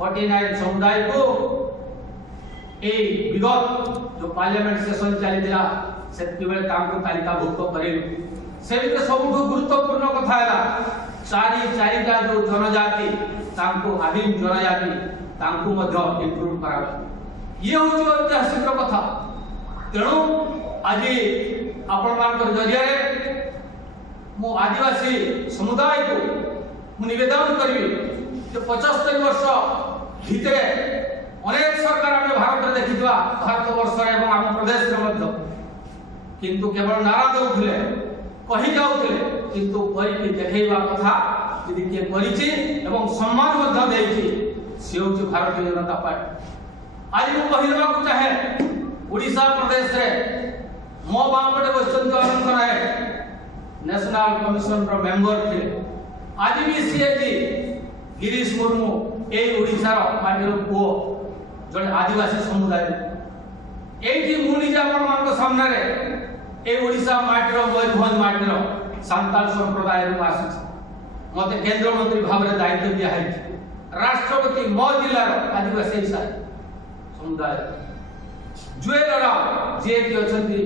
49 समुदाय को ए विगत जो पार्लियामेंट सेशन चली दिला सेति बेले तांको तालिकाभुक्त करेलु से भी सबुठु गुरुत्वपूर्ण कथा है चारिटा जो जनजाति तांको आदिम जनजाति तांको मध्य इंक्लूड करा ये होची ऐतिहासिक कथा तेणु आज आपण मान जरिया मो आदिवासी समुदाय को मु निवेदन करी 75 वर्ष भितर अनेक सरकार आम भारत देखा भारत वर्ष आम प्रदेश किंतु केवल नारा दौले कही जाऊे किंतु करके देखा कथा यदि किए करिछि एवं सम्मान मध्य देछि से होछि भारतीय जनता पार्टी। आज मु कहि देबा को चाहे ओडिशा प्रदेश रे मो बामपटे बसंत अनंत राय नेशनल कमिशन रो मेंबर थे आज भी सीएजी गिरीश मुर्मू ए ओडिशा रो पार्टी रो को जड़े आदिवासी समुदाय एठी मु निजा मान सामने रे ए ओडिशा माटीर मयूरभंज माटीर सांताल संप्रदाय रू आसी मते केंद्र मंत्री भाव में दायित्व दिया है राष्ट्रपति मो जिलार आदिवासी समुदाय जुएल राव जे कि अछंती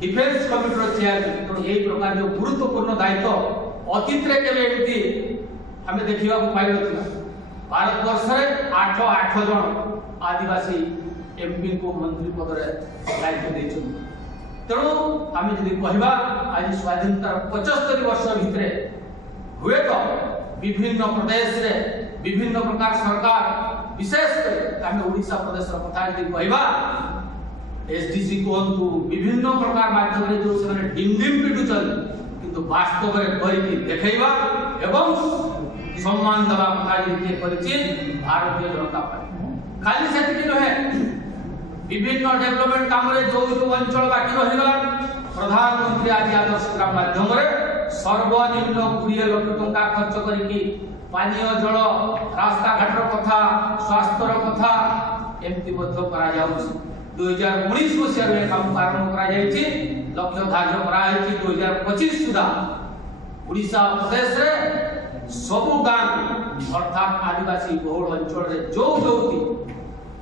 डिफेंस कमिटी चेयरमैन तो यही प्रकार जो गुरुत्वपूर्ण दायित्व अतीत रे केबे एमती हमें देखिबा को पाइ नथिला भारत वर्ष रे 8 जन आदिवासी एमपी को मंत्री पद रे दायित्व दैछन तेणु आम जदि कहवा आज स्वाधीनतार 75 वर्ष भितर हुए तो विभिन्न प्रदेश रे विभिन्न प्रकार सरकार विशेष आम ओडिशा प्रदेश कथा जदि कहवा एसडीसी कहतु विभिन्न प्रकार माध्यम जो से डिमडिम पिटुचन किंतु वास्तव में करके देखा एवं सम्मान देवा कथा जदि करछि भारतीय जनता पार्टी खाली सेति नहे विभिन्न डेवलपमेंट काम रे जो जो अंचल बाकी रहिला प्रधानमंत्री आज आदर्श ग्राम माध्यम रे सर्वनिम्न 20 लाख टंका खर्च करके पानीय जल रास्ता घाटर कथा स्वास्थ्य कथा एमती मध्य करा जाउछि 2019 मसीह रे काम आरंभ करा जायछि लक्ष्य धार्य करा है 2025 सुधा ओडिशा प्रदेश रे सबु गांव अर्थात आदिवासी बहुल अंचल रे जो जोती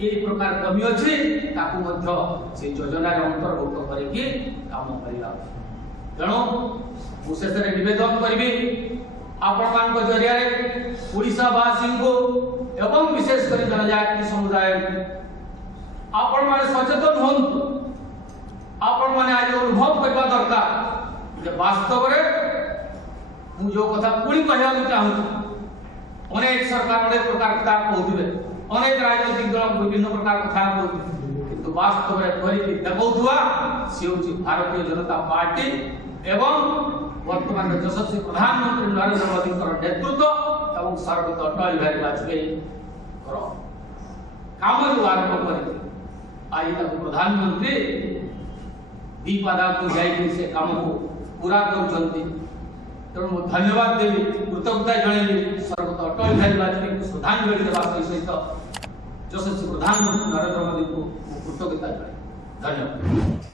ए प्रकार कमी अछि ताकू मध्य से योजना रे अंतर्भुक्त करके काम करिला तेणु विशेष रे निवेदन करबी आपण मान को जरिया रे ओडिशा वासी को एवं विशेष कर जनजाति समुदाय आपण माने सचेतन होंतु आपण माने आज अनुभव करबा दरकार जे वास्तव रे मु जो कथा पुणी कहया चाहूँ अनेक सरकार अनेक प्रकार कथा कहउथिबे अनेक राजनीतिक दल विभिन्न प्रकार कथा कहउथिबे किंतु वास्तव रे करिके देखौथुआ से होछि भारतीय जनता पार्टी एवं वर्तमान यशस्वी प्रधानमंत्री नरेंद्र मोदी नेतृत्व एवं स्वर्गत अटल बिहारी वाजपेयी काम जो आरंभ करते आज तक प्रधानमंत्री दीपादा को जाई से काम को पूरा कर तेणु धन्यवाद देवी कृतज्ञता जन स्वर्गत अटल बिहारी वाजपेयी को श्रद्धांजलि देवा सहित यशस्वी प्रधानमंत्री नरेंद्र मोदी को कृतज्ञता जन धन्यवाद।